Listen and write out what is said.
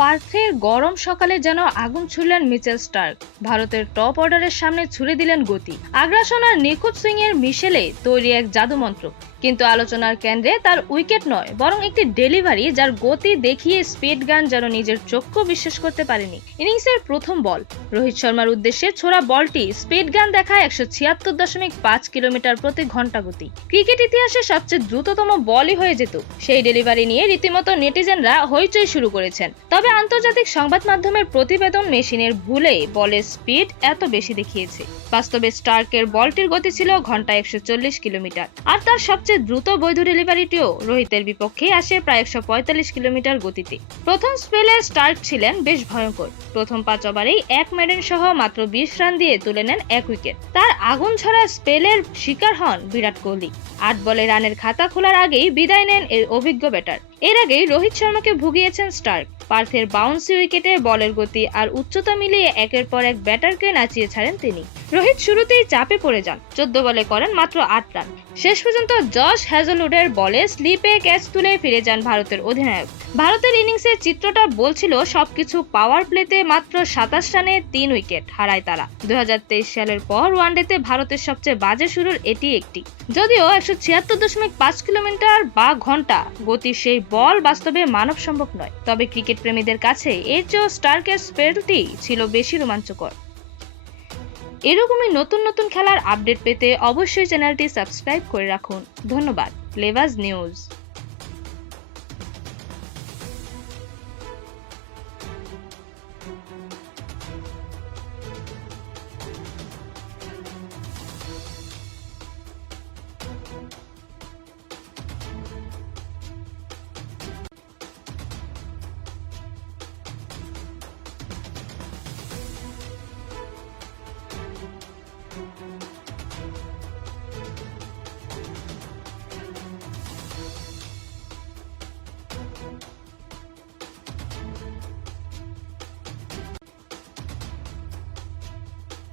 পার্থের গরম সকালে যেন আগুন ছুড়লেন মিচেল স্টার্ক। ভারতের টপ অর্ডারের সামনে ছুড়ে দিলেন গতি। আগ্রাসন আর নিখুঁত সুইং এর মিশেলে তৈরি এক জাদুমন্ত্র। কিন্তু আলোচনার কেন্দ্রে তার উইকেট নয়, বরং একটি ডেলিভারি যার গতি দেখিয়ে স্পিড গান যেন নিজের চক্ষু বিশ্বাস করতে পারেনি। ইনিংসের প্রথম বল। রোহিত শর্মার উদ্দেশ্যে ছোড়া বলটি স্পিড গান দেখায় একশো ছিয়াত্তর দশমিক পাঁচ কিলোমিটার প্রতি ঘণ্টা গতি। ক্রিকেট ইতিহাসে সবচেয়ে দ্রুততম বলই হয়ে যেত। সেই ডেলিভারি নিয়ে রীতিমতো নেটিজেনরা হইচই শুরু করেছেন। তবে আন্তর্জাতিক সংবাদ মাধ্যমের প্রতিবেদন মেশিনের ভুলে বলের স্পিড এত বেশি দেখিয়েছে। বাস্তবে স্টার্কের বলটির গতি ছিল ঘন্টায় একশো কিলোমিটার। আর তার সবচেয়ে দ্রুত বৈধ ডেলিভারিটিও রোহিতের বিপক্ষে আসে প্রায় একশো পঁয়তাল্লিশ কিলোমিটার গতিতে। প্রথম স্পেলে স্টার্ক ছিলেন বেশ ভয়ঙ্কর। প্রথম পাঁচ ওভারেই এক মেডেন সহ মাত্র বিশ রান দিয়ে তুলে নেন এক উইকেট। তার আগুন ছড়া স্পেলের শিকার হন বিরাট কোহলি। আট বলে রানের খাতা খোলার আগেই বিদায় নেন এই অভিজ্ঞ ব্যাটার। এর আগেই রোহিত শর্মাকে ভুগিয়েছেন স্টার্ক। পার্থের বাউন্সি উইকেটে বলের গতি আর উচ্চতা মিলিয়ে একের পর এক ব্যাটারকে নাচিয়ে ছাড়েন তিনি। রোহিত শুরুতেই চাপে পড়ে যান, চোদ্দ বলে করেন মাত্র আট রান। শেষ পর্যন্ত জশ হ্যাজলউডের বলে স্লিপে ক্যাচ তুলে ফিরে যান ভারতের অধিনায়ক। ভারতের ইনিংসের চিত্রটা বলছিল সবকিছু পাওয়ার প্লেতে মাত্র সাতাশ রানে তিন উইকেট হারায় তারা। দু হাজার তেইশ সালের পর ওয়ানডেতে ভারতের সবচেয়ে বাজে শুরুর এটি একটি। যদিও একশো ছিয়াত্তর দশমিক পাঁচ কিলোমিটার বা ঘণ্টা গতির সেই বল বাস্তবে মানব সম্ভব নয়। তবে ক্রিকেট প্রেমীদের কাছে এর চেয়েও স্টার্কের স্পেলটি ছিল বেশি রোমাঞ্চকর। এরকমই নতুন নতুন খেলার আপডেট পেতে অবশ্যই চ্যানেলটি সাবস্ক্রাইব করে রাখুন। ধন্যবাদ। লেভাজ নিউজ